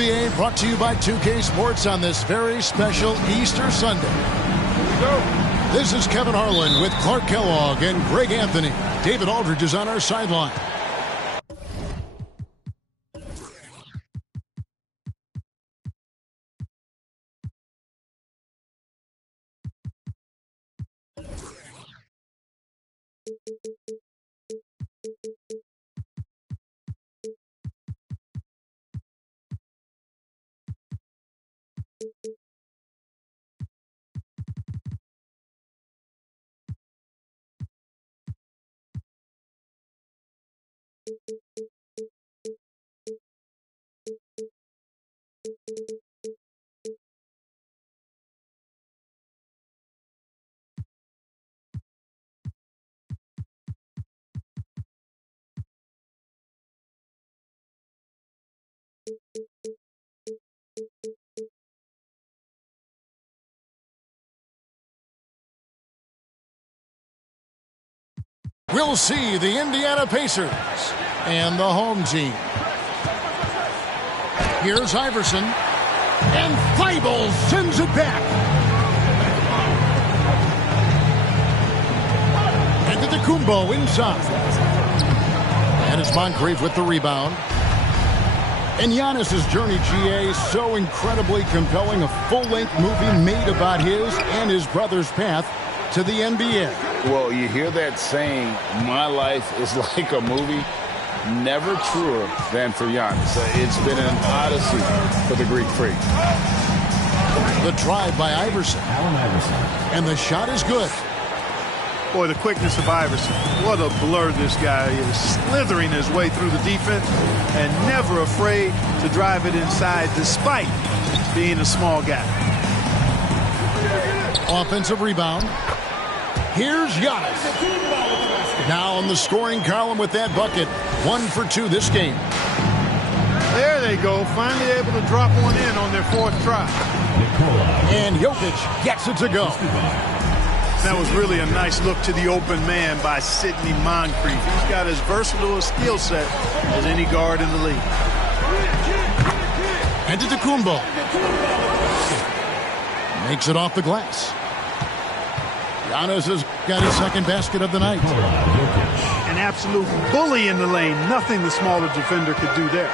NBA brought to you by 2K Sports on this very special Easter Sunday. Here we go. This is Kevin Harlan with Clark Kellogg and Greg Anthony. David Aldridge is on our sideline. We'll see the Indiana Pacers and the home team. Here's Iverson. And Thibault sends it back. And Antetokounmpo inside. And it's Moncrief with the rebound. And Giannis's journey, GA, so incredibly compelling. A full-length movie made about his and his brother's path to the NBA. Well, you hear that saying, my life is like a movie. Never truer than for Giannis. It's been an odyssey for the Greek freak. The drive by Iverson. And the shot is good. Boy, the quickness of Iverson. What a blur this guy is. Slithering his way through the defense and never afraid to drive it inside despite being a small guy. Offensive rebound. Here's Giannis. Now on the scoring column with that bucket. 1 for 2 this game. There they go. Finally able to drop one in on their 4th try. And Jokic gets it to go. That was really a nice look to the open man by Sidney Moncrief. He's got as versatile a skill set as any guard in the league. Antetokounmpo makes it off the glass. Giannis has got his second basket of the night. An absolute bully in the lane. Nothing the smaller defender could do there.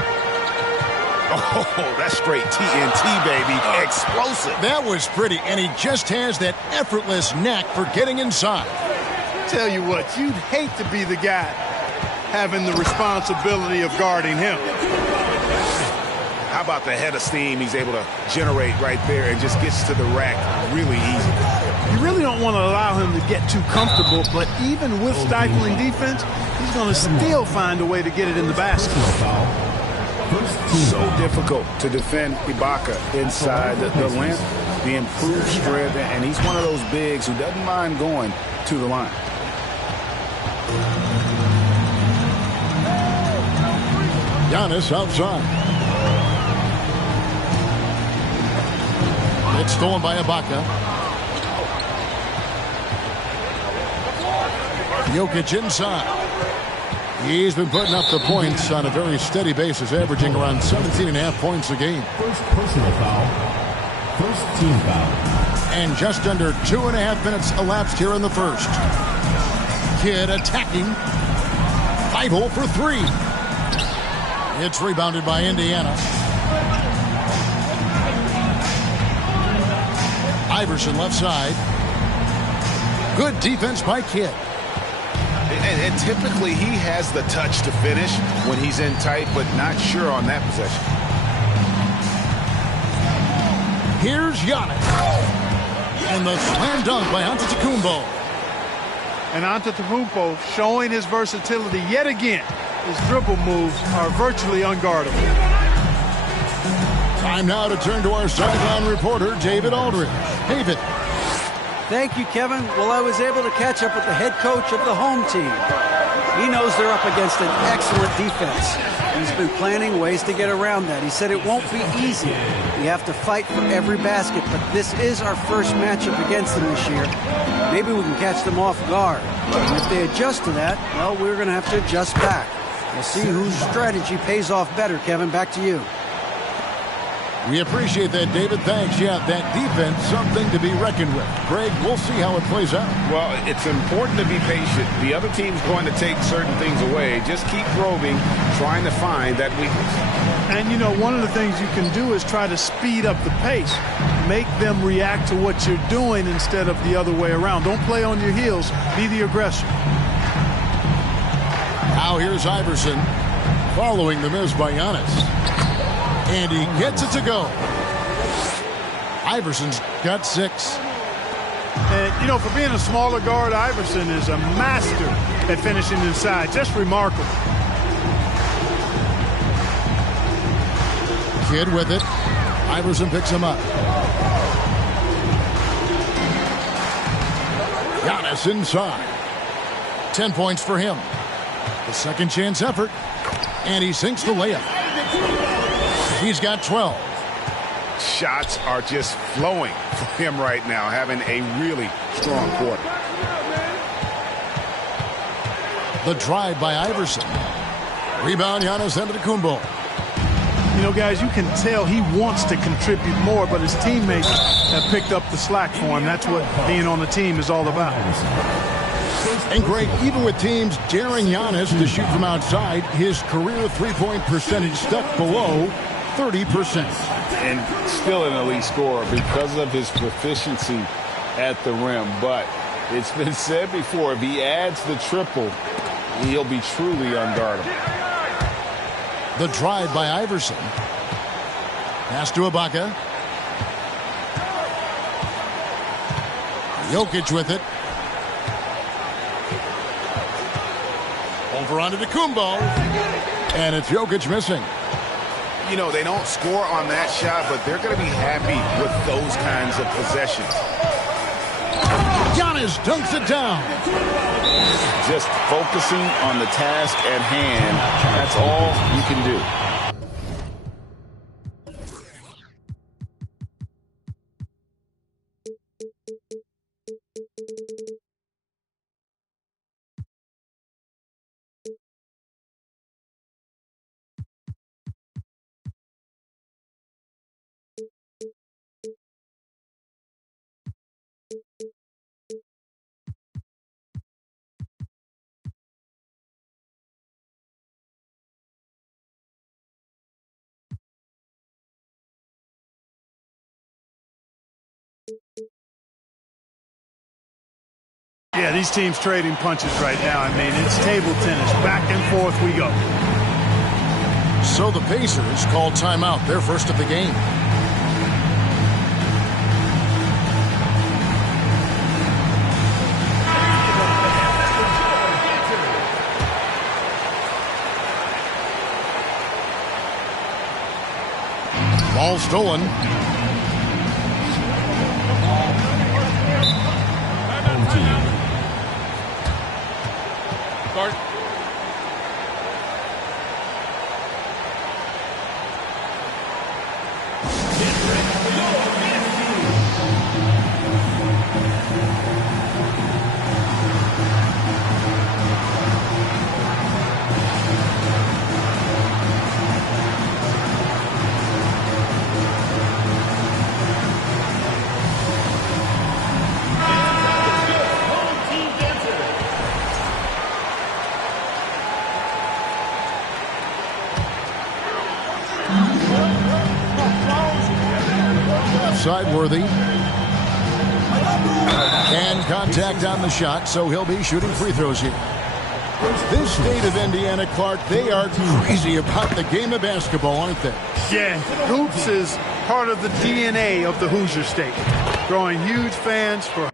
Oh, that's straight TNT, baby. Explosive. That was pretty, and he just has that effortless knack for getting inside. Tell you what, you'd hate to be the guy having the responsibility of guarding him. How about the head of steam he's able to generate right there and just gets to the rack really easy. You really don't want to allow him to get too comfortable, but even with stifling defense, he's going to still find a way to get it in the basket. So difficult to defend Ibaka inside the length, the improved strength, and he's one of those bigs who doesn't mind going to the line. Giannis outside. It's stolen by Ibaka. Jokic inside. He's been putting up the points on a very steady basis, averaging around 17.5 points a game. First personal foul. First team foul. And just under 2.5 minutes elapsed here in the first. Kidd attacking. Thibault for 3. It's rebounded by Indiana. Iverson left side. Good defense by Kidd. And typically he has the touch to finish when he's in tight, but not sure on that possession. Here's Giannis. And the slam dunk by Antetokounmpo. And Antetokounmpo showing his versatility yet again. His dribble moves are virtually unguardable. Time now to turn to our sideline reporter, David Aldridge. David. Thank you, Kevin. Well, I was able to catch up with the head coach of the home team. He knows they're up against an excellent defense. He's been planning ways to get around that. He said it won't be easy. We have to fight for every basket, but this is our first matchup against them this year. Maybe we can catch them off guard. And if they adjust to that, well, we're going to have to adjust back. We'll see whose strategy pays off better, Kevin. Back to you. We appreciate that, David. Thanks. Yeah, that defense, something to be reckoned with. Greg, we'll see how it plays out. Well, it's important to be patient. The other team's going to take certain things away. Just keep probing, trying to find that weakness. And, you know, one of the things you can do is try to speed up the pace. Make them react to what you're doing instead of the other way around. Don't play on your heels. Be the aggressor. Now here's Iverson following the miss by Giannis. And he gets it to go. Iverson's got 6. And, you know, for being a smaller guard, Iverson is a master at finishing inside. Just remarkable. Kid with it. Iverson picks him up. Giannis inside. 10 points for him. The second chance effort. And he sinks the layup. He's got 12. Shots are just flowing for him right now, having a really strong quarter. The drive by Iverson. Rebound, Giannis Antetokounmpo. You know, guys, you can tell he wants to contribute more, but his teammates have picked up the slack for him. That's what being on the team is all about. And Greg, even with teams daring Giannis to shoot from outside, his career three-point percentage stuck below 30%. And still an elite scorer because of his proficiency at the rim. But it's been said before, if he adds the triple, he'll be truly unguardable. The drive by Iverson. Pass to Ibaka. Jokic with it. Over onto Antetokounmpo. And it's Jokic missing. You know, they don't score on that shot, but they're going to be happy with those kinds of possessions. Giannis dunks it down. Just focusing on the task at hand, that's all you can do. Yeah, these teams trading punches right now. I mean, it's table tennis. Back and forth we go. So the Pacers call timeout, their first of the game. Ball stolen. Start. Sideworthy. And contact on the shot, so he'll be shooting free throws here. This state of Indiana, Clark, they are crazy about the game of basketball, aren't they? Yeah, hoops is part of the DNA of the Hoosier State. Drawing huge fans for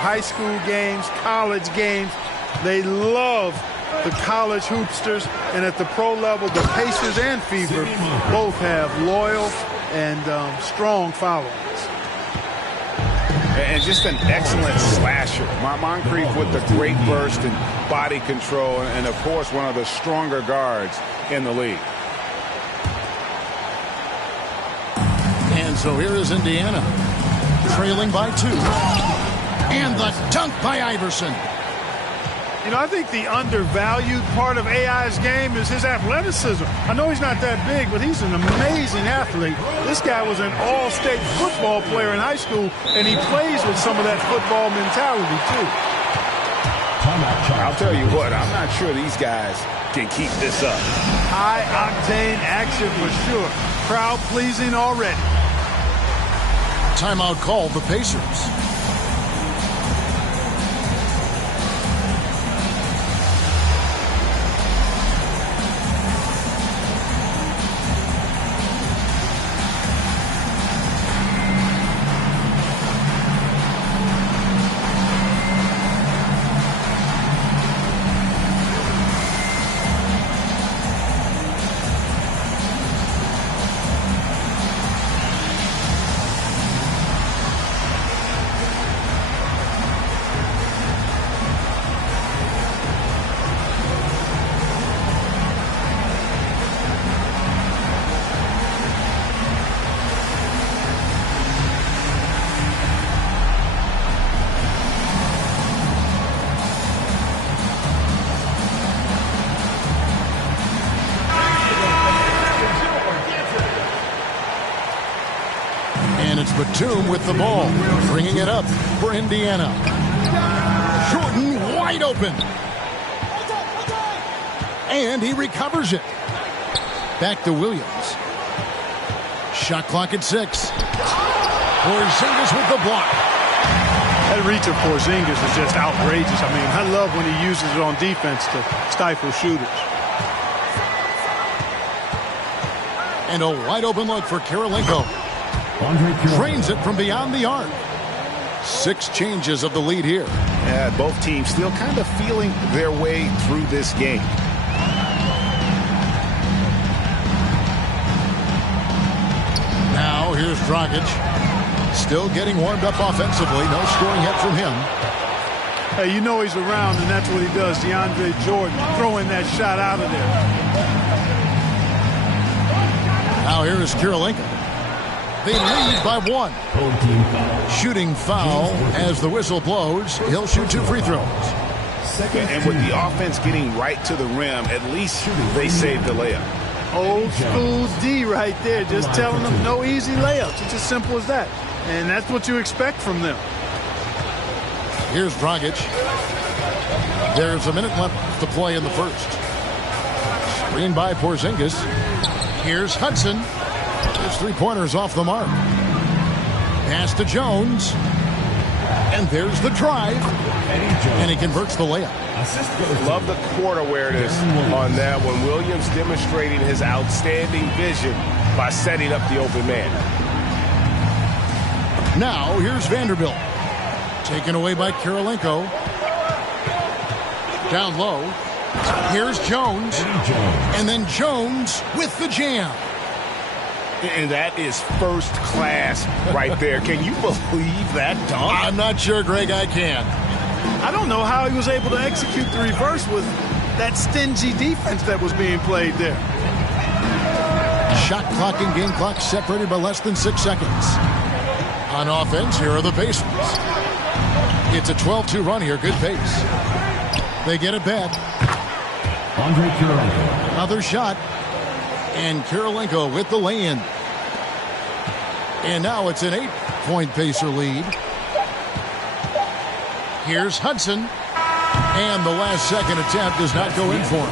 High school games, college games. They love the college hoopsters. And at the pro level, the Pacers and Fever both have loyal and strong followings. And just an excellent slasher. Moncrief with the great burst and body control, and of course one of the stronger guards in the league. And so here is Indiana, trailing by 2. And the dunk by Iverson. You know, I think the undervalued part of AI's game is his athleticism. I know he's not that big, but he's an amazing athlete. This guy was an all-state football player in high school, and he plays with some of that football mentality, too. I'll tell you what, I'm not sure these guys can keep this up. High-octane action for sure. Crowd-pleasing already. Timeout called the Pacers. Batum with the ball, bringing it up for Indiana. Jordan wide open. And he recovers it. Back to Williams. Shot clock at 6. Porzingis with the block. That reach of Porzingis is just outrageous. I mean, I love when he uses it on defense to stifle shooters. And a wide open look for Kirilenko. Drains it from beyond the arc. 6 changes of the lead here. Yeah, both teams still kind of feeling their way through this game. Now here's Rxid. Still getting warmed up offensively. No scoring yet from him. Hey, you know he's around, and that's what he does. DeAndre Jordan throwing that shot out of there. Now here is Kirilenko. They lead by 1. Shooting foul as the whistle blows. He'll shoot 2 free throws. And with the offense getting right to the rim, at least they saved the layup. Old school D right there, just telling them no easy layups. It's as simple as that. And that's what you expect from them. Here's Rxid. There's a minute left to play in the first. Screen by Porzingis. Here's Hudson. His 3-pointers off the mark. Pass to Jones. And there's the drive. And he converts the layup. Love the court awareness on that one. Williams demonstrating his outstanding vision by setting up the open man. Now here's Vanderbilt. Taken away by Kirilenko. Down low. Here's Jones. And then Jones with the jam. And that is first class right there. Can you believe that dunk? I'm not sure, Greg, I can. I don't know how he was able to execute the reverse with that stingy defense that was being played there. Shot clock and game clock separated by less than 6 seconds. On offense, here are the Pacers. It's a 12-2 run here. Good pace. They get it back. Another shot. And Kirilenko with the lay-in. And now it's an 8-point Pacer lead. Here's Hudson. And the last second attempt does not go in for him.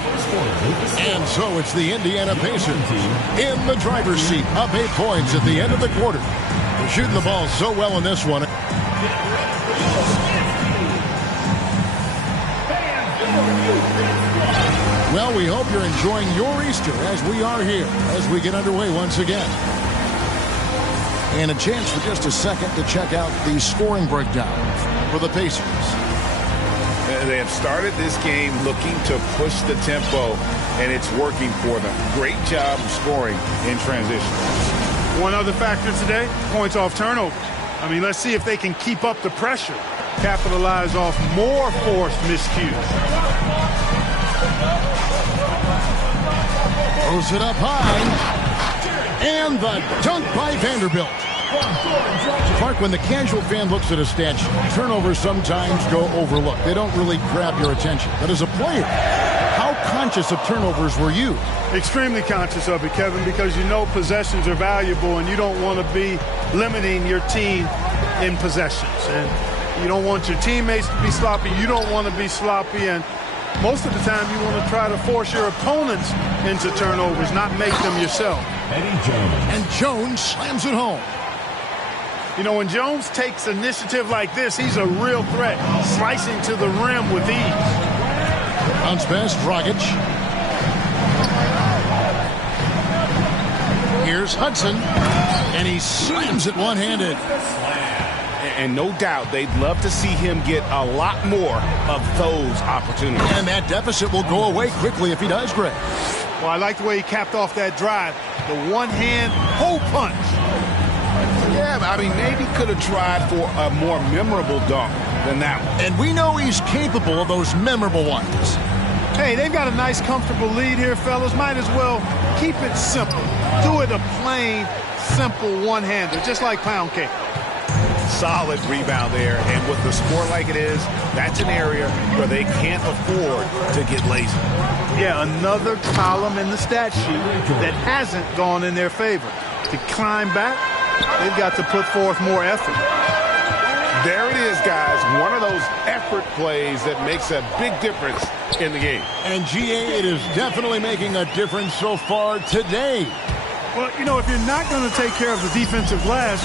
And so it's the Indiana Pacers in the driver's seat, up 8 points at the end of the quarter. They're shooting the ball so well in this one. Well, we hope you're enjoying your Easter as we are here, as we get underway once again. And a chance for just a second to check out the scoring breakdown for the Pacers. They have started this game looking to push the tempo, and it's working for them. Great job of scoring in transition. One other factor today, points off turnovers. I mean, let's see if they can keep up the pressure, capitalize off more forced miscues. Throws it up high. And the dunk by Vanderbilt. Clark, when the casual fan looks at a stat sheet, turnovers sometimes go overlooked. They don't really grab your attention. But as a player, how conscious of turnovers were you? Extremely conscious of it, Kevin, because you know possessions are valuable and you don't want to be limiting your team in possessions. And you don't want your teammates to be sloppy. You don't want to be sloppy. And most of the time you want to try to force your opponents into turnovers, not make them yourself. Eddie Jones. And Jones slams it home. You know, when Jones takes initiative like this, he's a real threat, slicing to the rim with ease. Bounce pass, Rxid. Here's Hudson, and he slams it one-handed. And no doubt they'd love to see him get a lot more of those opportunities. And that deficit will go away quickly if he does, Greg. Well, I like the way he capped off that drive. The one-hand hole punch. Yeah, I mean, maybe could have tried for a more memorable dunk than that one. And we know he's capable of those memorable ones. Hey, they've got a nice, comfortable lead here, fellas. Might as well keep it simple. Do it a plain, simple one-hander, just like pound cake. Solid rebound there, and with the score like it is, that's an area where they can't afford to get lazy. Yeah, another column in the stat sheet that hasn't gone in their favor. To climb back, they've got to put forth more effort. There it is, guys. One of those effort plays that makes a big difference in the game. And GA, it is definitely making a difference so far today. Well, you know, if you're not going to take care of the defensive glass,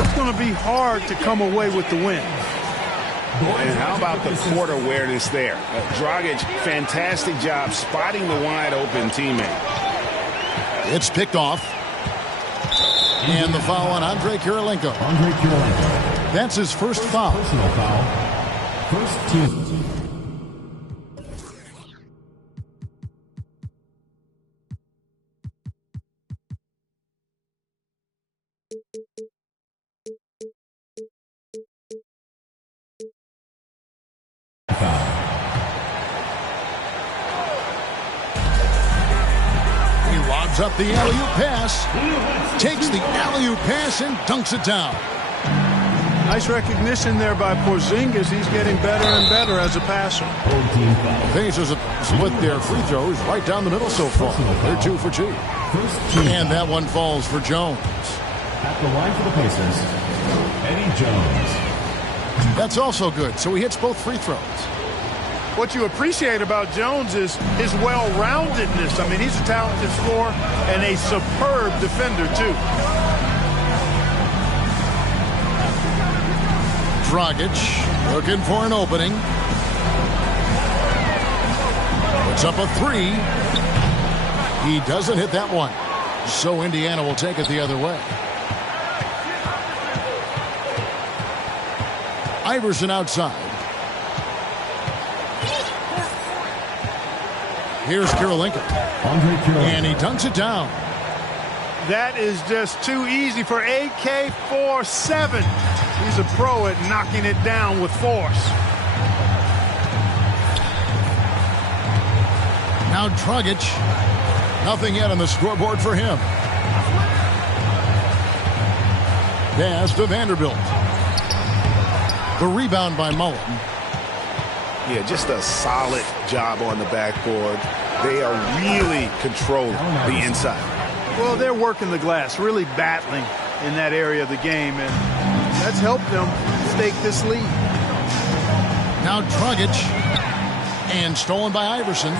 it's going to be hard to come away with the win. And how about the court awareness there? Rxid, fantastic job spotting the wide-open teammate. It's picked off. And the foul on Andre Kirilenko. That's his first foul. Personal foul. First team. He lobs up the alley-oop pass, takes the alley-oop pass and dunks it down. Nice recognition there by Porzingis. He's getting better and better as a passer. Pacers have split their free throws right down the middle so far. They're 2 for 2. And that one falls for Jones. At the line for the Pacers, Eddie Jones. That's also good, so he hits both free throws. What you appreciate about Jones is his well-roundedness. I mean, he's a talented scorer and a superb defender, too. Rxid looking for an opening. Puts up a three. He doesn't hit that one. So Indiana will take it the other way. Iverson outside. Here's Kirilenko. And he dunks it down. That is just too easy for AK-47. He's a pro at knocking it down with force. Now Rxid. Nothing yet on the scoreboard for him. Pass to Vanderbilt. The rebound by Mullen. Yeah, just a solid job on the backboard. They are really controlling the inside. Well, they're working the glass, really battling in that area of the game, and that's helped them stake this lead. Now Rxid. And stolen by Iverson.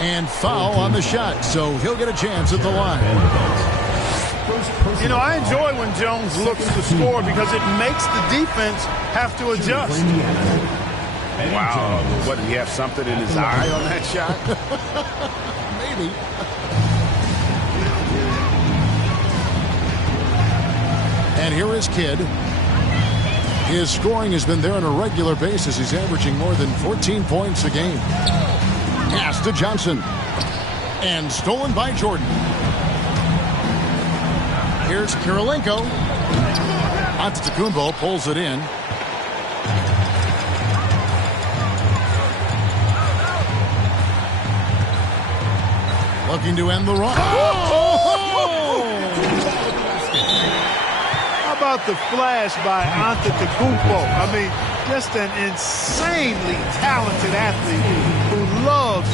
And foul on the shot, so he'll get a chance at the line. You know, I enjoy when Jones looks to score because it makes the defense have to adjust. Wow, what, did he have something in his eye on that shot? Maybe. And here is Kidd. His scoring has been there on a regular basis. He's averaging more than 14 points a game. Pass to Johnson. And stolen by Jordan. Here's Kirilenko. Antetokounmpo pulls it in. Looking to end the run. How about the flash by Antetokounmpo? I mean, just an insanely talented athlete who loves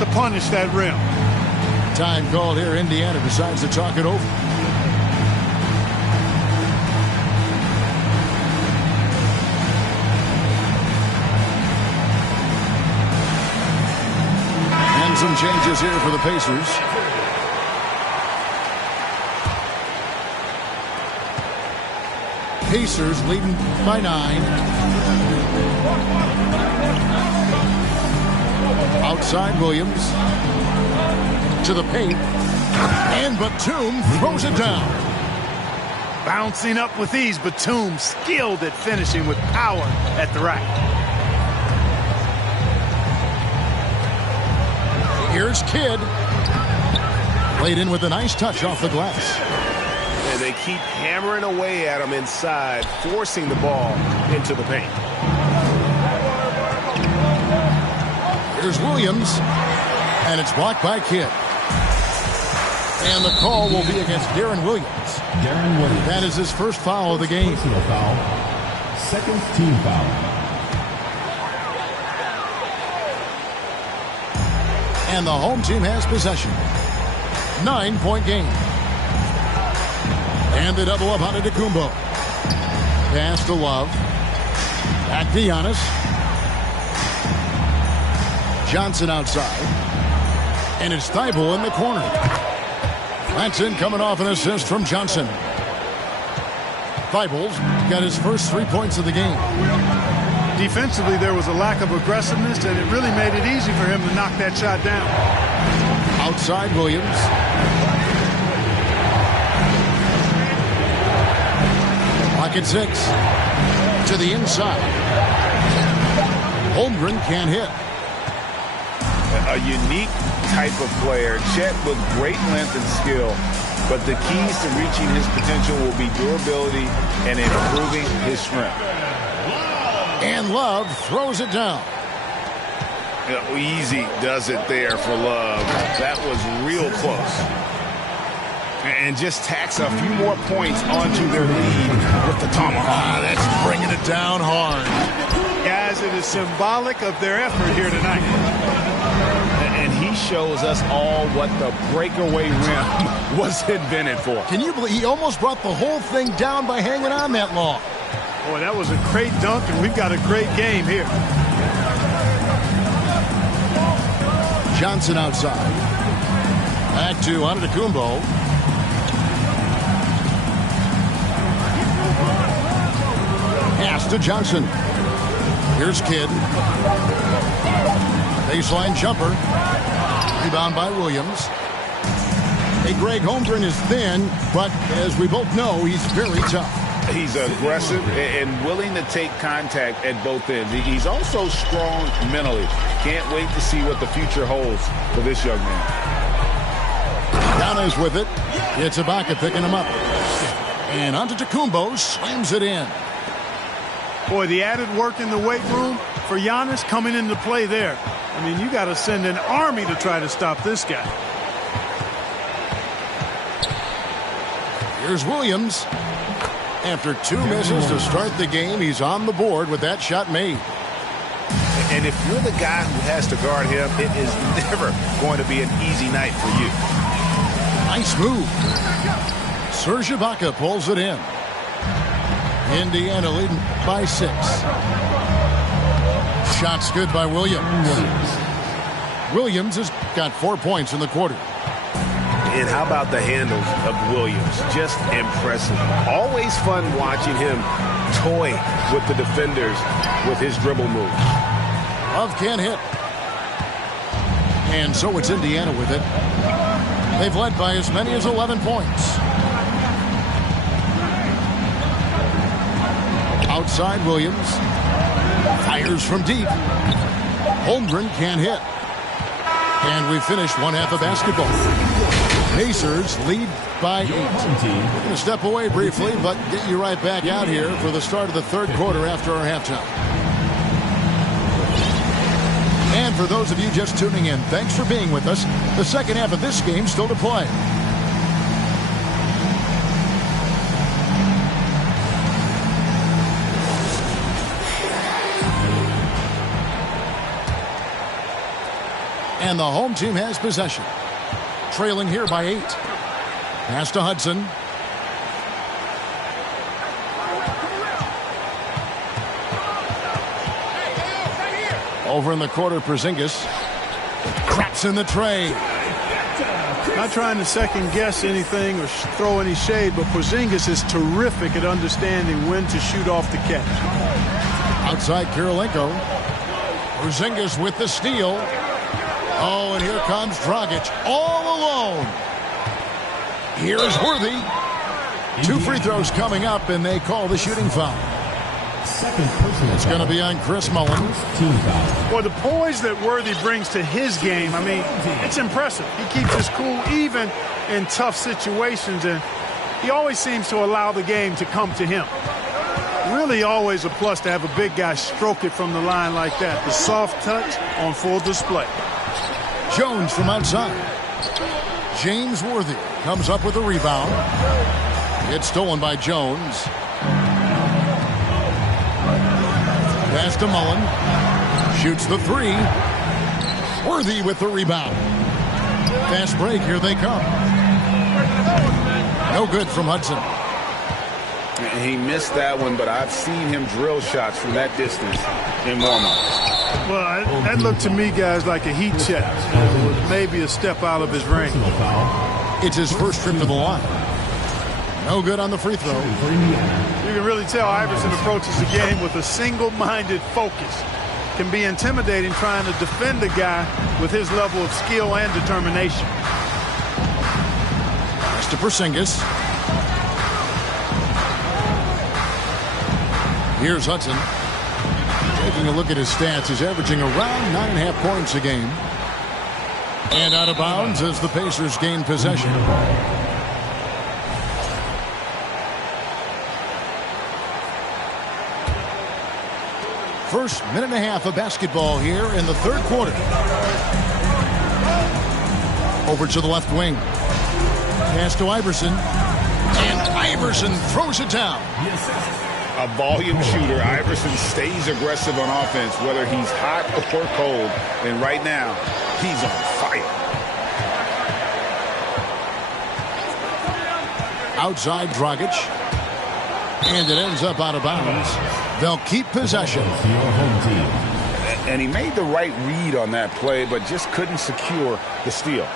to punish that rim. Time called here. Indiana decides to talk it over. And some changes here for the Pacers. Pacers leading by 9. Outside Williams. To the paint. And Batum throws it down. Bouncing up with ease, Batum skilled at finishing with power at the rack. Here's Kidd. Played in with a nice touch off the glass. And they keep hammering away at him inside, forcing the ball into the paint. Here's Williams. And it's blocked by Kidd. And the call will be against Darren Williams. Darren Williams. That is his first foul of the game. Personal foul. Second team foul. And the home team has possession. 9-point game. And the double up on Antetokounmpo. Pass to Love. Back to Giannis. Johnson outside. And it's Thibault in the corner. Clanton coming off an assist from Johnson. Thibault's got his first 3 points of the game. Defensively, there was a lack of aggressiveness, and it really made it easy for him to knock that shot down. Outside Williams. Pocket 6. To the inside. Holmgren can't hit. A unique type of player. Chet with great length and skill. But the keys to reaching his potential will be durability and improving his strength. And Love throws it down. Easy does it there for Love. That was real close. And just tacks a few more points onto their lead with the tomahawk. That's bringing it down hard. Guys, it is symbolic of their effort here tonight. And he shows us all what the breakaway rim was invented for. Can you believe he almost brought the whole thing down by hanging on that long? Boy, that was a great dunk, and we've got a great game here. Johnson outside. Back to Antetokounmpo. Pass to Johnson. Here's Kidd. Baseline jumper. Rebound by Williams. Hey, Greg, Holmgren is thin, but as we both know, he's very tough. He's aggressive and willing to take contact at both ends. He's also strong mentally. Can't wait to see what the future holds for this young man. Giannis with it. It's Ibaka picking him up. And Antetokounmpo slams it in. Boy, the added work in the weight room for Giannis coming into play there. I mean, you got to send an army to try to stop this guy. Here's Williams. After 2 misses to start the game, he's on the board with that shot made. And if you're the guy who has to guard him, it is never going to be an easy night for you. Nice move. Serge Ibaka pulls it in. Indiana leading by 6. Shots good by Williams. Williams has got 4 points in the quarter. And how about the handles of Williams? Just impressive. Always fun watching him toy with the defenders with his dribble move. Love can't hit. And so it's Indiana with it. They've led by as many as 11 points. Outside Williams. Fires from deep. Holmgren can't hit. And we finished one half of basketball. Pacers lead by 8. We're going to step away briefly, but get you right back out here for the start of the third quarter after our halftime. And for those of you just tuning in, thanks for being with us. The second half of this game still to play. And the home team has possession. Trailing here by 8. Pass to Hudson. Over in the quarter, Porzingis. Craps in the tray. Not trying to second guess anything or throw any shade, but Porzingis is terrific at understanding when to shoot off the catch. Outside Kirilenko. Porzingis with the steal. Oh, and here comes Dragic all alone. Here's Worthy. 2 free throws coming up, and they call the shooting foul. It's going to be on Chris Mullin. Well, the poise that Worthy brings to his game, I mean, it's impressive. He keeps his cool even in tough situations, and he always seems to allow the game to come to him. Really always a plus to have a big guy stroke it from the line like that. The soft touch on full display. Jones from outside. James Worthy comes up with a rebound. It's stolen by Jones. Pass to Mullin. Shoots the 3. Worthy with the rebound. Fast break. Here they come. No good from Hudson. He missed that one, but I've seen him drill shots from that distance in warm-up. Well, that looked to me, guys, like a heat check. Maybe a step out of his range. It's his first trip to the line. No good on the free throw. You can really tell Iverson approaches the game with a single-minded focus. Can be intimidating trying to defend a guy with his level of skill and determination. Pass to Porzingis. Here's Hudson. Taking a look at his stats, he's averaging around 9.5 points a game. And out of bounds as the Pacers gain possession. First minute and a half of basketball here in the third quarter. Over to the left wing. Pass to Iverson. And Iverson throws it down. A volume shooter, Iverson stays aggressive on offense, whether he's hot or cold. And right now, he's on fire. Outside Dragic. And it ends up out of bounds. They'll keep possession. And he made the right read on that play, but just couldn't secure the steal.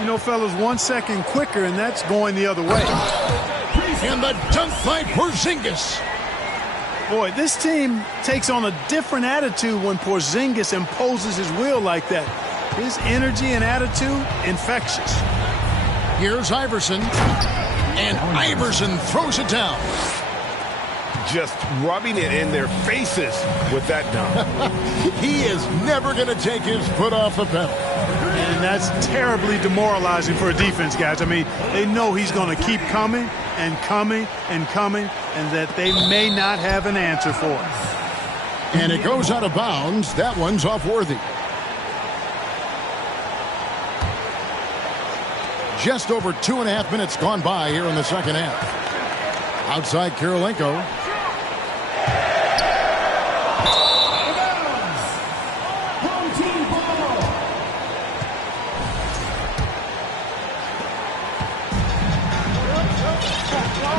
You know, fellas, 1 second quicker, and that's going the other way. And the dunk by Porzingis. Boy, this team takes on a different attitude when Porzingis imposes his will like that. His energy and attitude, infectious. Here's Iverson. And Iverson throws it down. Just rubbing it in their faces with that dunk. He is never going to take his foot off the pedal. And that's terribly demoralizing for a defense, guys. I mean, they know he's going to keep coming and coming and coming, and that they may not have an answer for it. And it goes out of bounds. That one's off Worthy. Just over 2.5 minutes gone by here in the second half. Outside Kirilenko.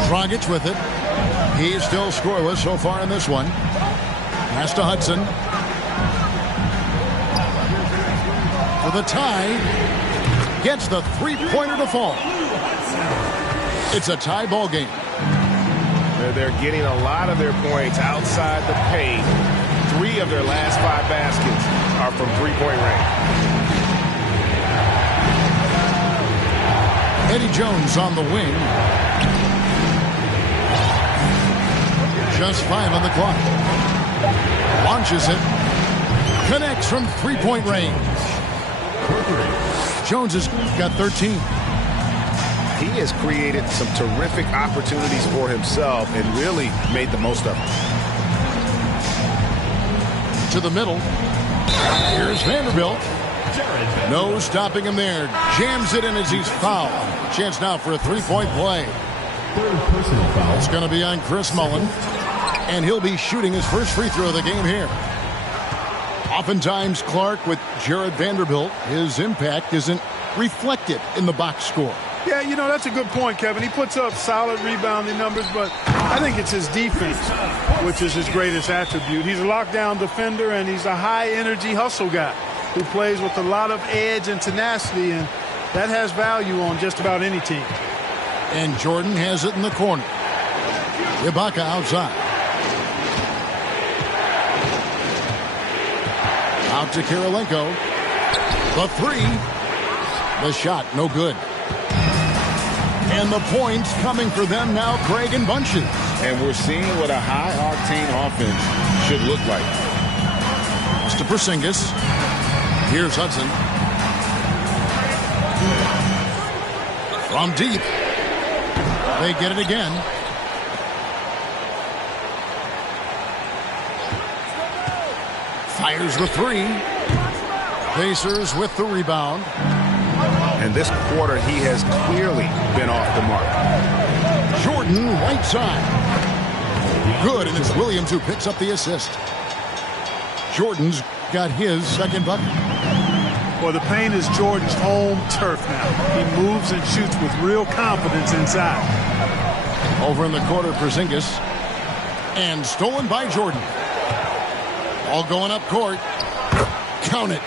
Dragic with it. He's still scoreless so far in this one. Pass to Hudson. For the tie. Gets the three-pointer to fall. It's a tie ball game. They're getting a lot of their points outside the paint. 3 of their last 5 baskets are from three-point range. Eddie Jones on the wing. Just 5 on the clock. Launches it. Connects from three-point range. Jones has got 13. He has created some terrific opportunities for himself and really made the most of them. To the middle. Here's Vanderbilt. No stopping him there. Jams it in as he's fouled. Chance now for a three-point play. Third personal foul. It's going to be on Chris Mullen. And he'll be shooting his first free throw of the game here. Oftentimes, Clark, with Jared Vanderbilt, his impact isn't reflected in the box score. Yeah, you know, that's a good point, Kevin. He puts up solid rebounding numbers, but I think it's his defense, which is his greatest attribute. He's a lockdown defender, and he's a high-energy hustle guy who plays with a lot of edge and tenacity, and that has value on just about any team. And Jordan has it in the corner. Ibaka outside. Out to Kirilenko. The three. The shot, no good. And the points coming for them now, Craig in bunches. And we're seeing what a high-octane offense should look like. To Porzingis. Here's Hudson. From deep. They get it again. Fires the three. Pacers with the rebound. And this quarter, he has clearly been off the mark. Jordan, right side. Good, and it's Williams who picks up the assist. Jordan's got his second bucket. Well, the paint is Jordan's home turf now. He moves and shoots with real confidence inside. Over in the quarter, Porzingis. And stolen by Jordan. All going up court. Count it.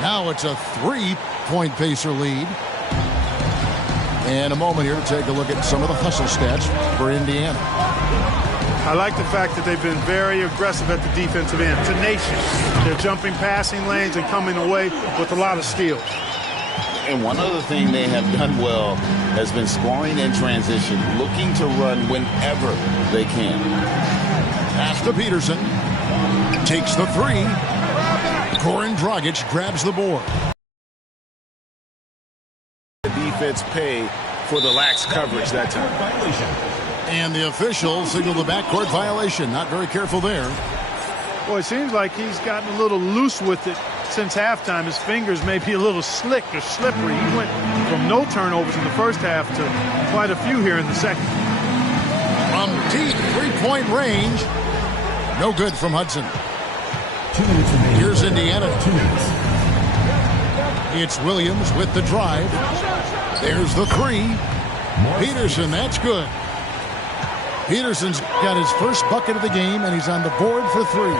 Now it's a three-point Pacer lead. And a moment here to take a look at some of the hustle stats for Indiana. I like the fact that they've been very aggressive at the defensive end. Tenacious. They're jumping passing lanes and coming away with a lot of steals. And one other thing they have done well has been scoring in transition, looking to run whenever they can. Pass to Peterson. Takes the three. Goran Dragic grabs the board. The defense pay for the lax coverage that time. And the official signaled the backcourt violation. Not very careful there. Well, it seems like he's gotten a little loose with it since halftime. His fingers may be a little slick or slippery. He went from no turnovers in the first half to quite a few here in the second. From deep three-point range. No good from Hudson. 2 minutes remaining. Here's Indiana. 2 minutes. It's Williams with the drive. There's the three. Peterson, that's good. Peterson's got his first bucket of the game, and he's on the board for three.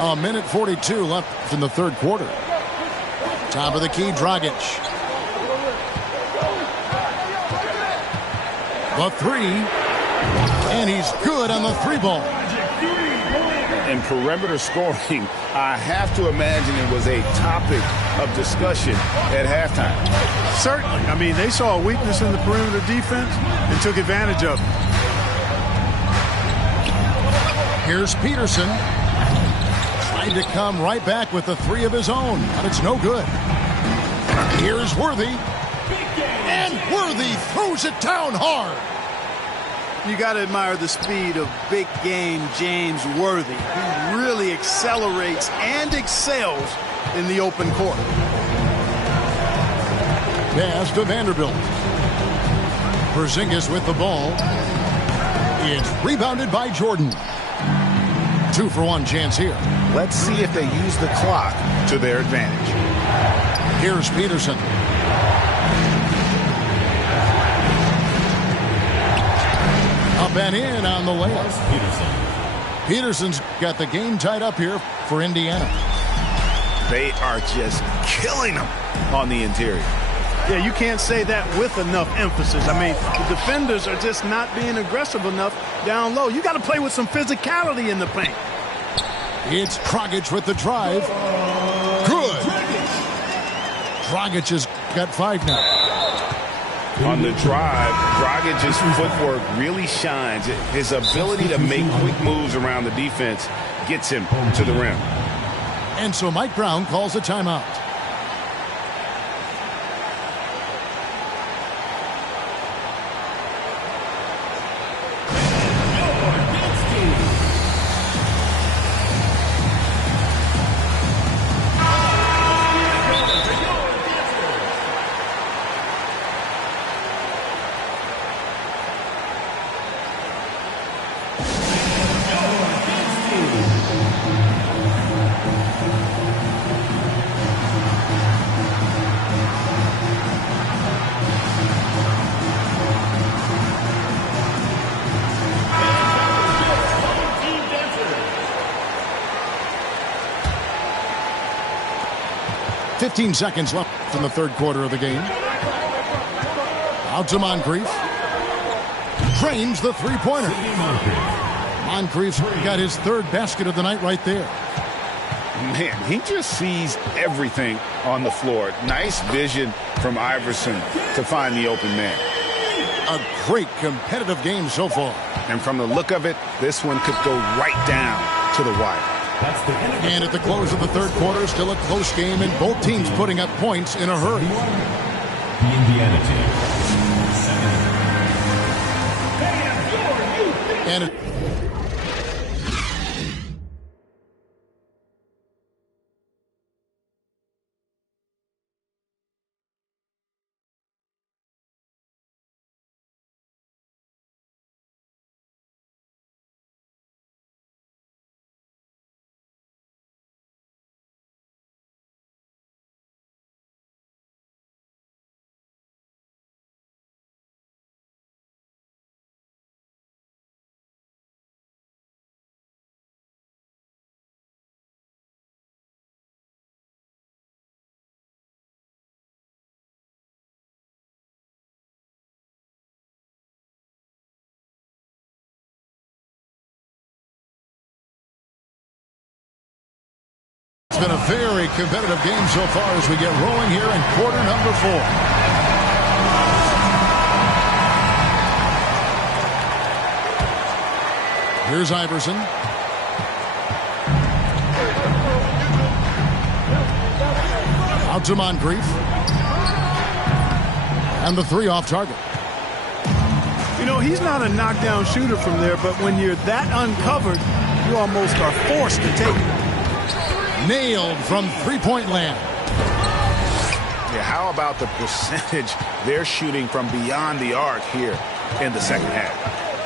A minute 42 left in the third quarter. Top of the key, Dragic. The three. And he's good on the three ball. And perimeter scoring, I have to imagine it was a topic of discussion at halftime. Certainly. I mean, they saw a weakness in the perimeter defense and took advantage of it. Here's Peterson. Trying to come right back with the three of his own, but it's no good. Here's Worthy. And Worthy throws it down hard. You got to admire the speed of big game James Worthy. He really accelerates and excels in the open court. Pass to Vanderbilt. Porzingis with the ball. It's rebounded by Jordan. 2-for-1 chance here. Let's see if they use the clock to their advantage. Here's Peterson. Up and in on the layup. Peterson's got the game tied up here for Indiana. They are just killing them on the interior. Yeah, you can't say that with enough emphasis. I mean, the defenders are just not being aggressive enough down low. You got to play with some physicality in the paint. It's Dragic with the drive. Good. Dragic has got 5 now. On the drive, Dragic's footwork really shines. His ability to make quick moves around the defense gets him to the rim. And so Mike Brown calls a timeout. Fifteen seconds left in the third quarter of the game. Out to Moncrief. Drains the three-pointer. Moncrief's got his third basket of the night right there. Man, he just sees everything on the floor. Nice vision from Iverson to find the open man. A great competitive game so far. And from the look of it, this one could go right down to the wire. And at the close of the third quarter, still a close game, and both teams putting up points in a hurry. The Indiana team. And it's been a very competitive game so far as we get rolling here in quarter number 4. Here's Iverson. Out to Moncrief. And the three off target. You know, he's not a knockdown shooter from there, but when you're that uncovered, you almost are forced to take it. Nailed from three-point land. Yeah, how about the percentage they're shooting from beyond the arc here in the second half?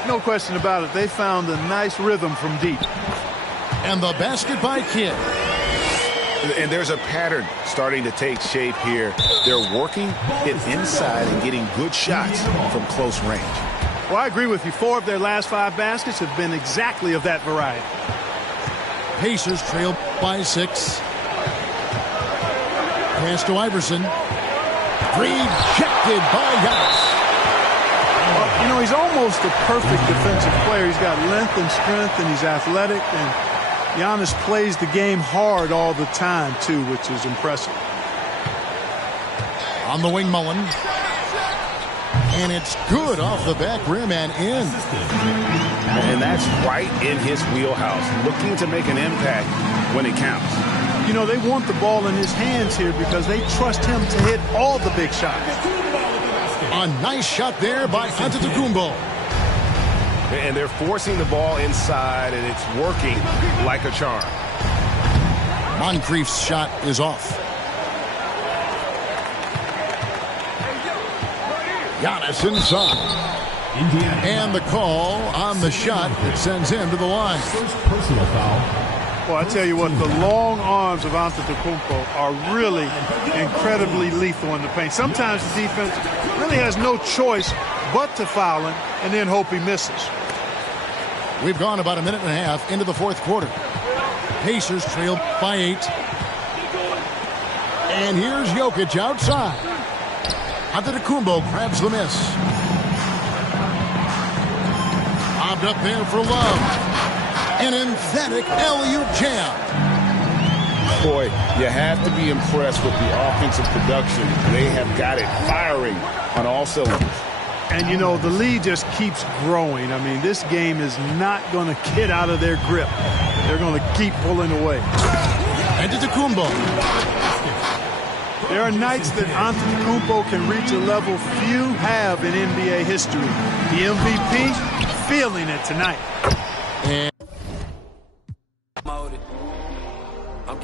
No question about it. They found a nice rhythm from deep. And the basket by Kidd. And there's a pattern starting to take shape here. They're working it inside and getting good shots from close range. Well, I agree with you. 4 of their last 5 baskets have been exactly of that variety. Pacers trail by 6. Pass to Iverson. Rejected by Giannis. Well, you know, he's almost a perfect defensive player. He's got length and strength, and he's athletic. And Giannis plays the game hard all the time, too, which is impressive. On the wing, Mullen. And it's good off the back rim and in. And that's right in his wheelhouse, looking to make an impact when it counts. You know, they want the ball in his hands here because they trust him to hit all the big shots. A nice shot there by Antetokounmpo. And they're forcing the ball inside, and it's working like a charm. Moncrief's shot is off. Giannis inside. Indiana. And the call on the shot that sends him to the line. First personal foul. Well, I tell you what, the long arms of Antetokounmpo are really incredibly lethal in the paint. Sometimes the defense really has no choice but to foul him and then hope he misses. We've gone about a minute and a half into the fourth quarter. Pacers trail by 8. And here's Jokic outside. Antetokounmpo grabs the miss. Bobbed up there for Love. An emphatic alley-oop jam. Boy, you have to be impressed with the offensive production. They have got it firing on all cylinders. And, you know, the lead just keeps growing. I mean, this game is not going to get out of their grip. They're going to keep pulling away. Antetokounmpo. There are nights that Antetokounmpo can reach a level few have in NBA history. The MVP feeling it tonight.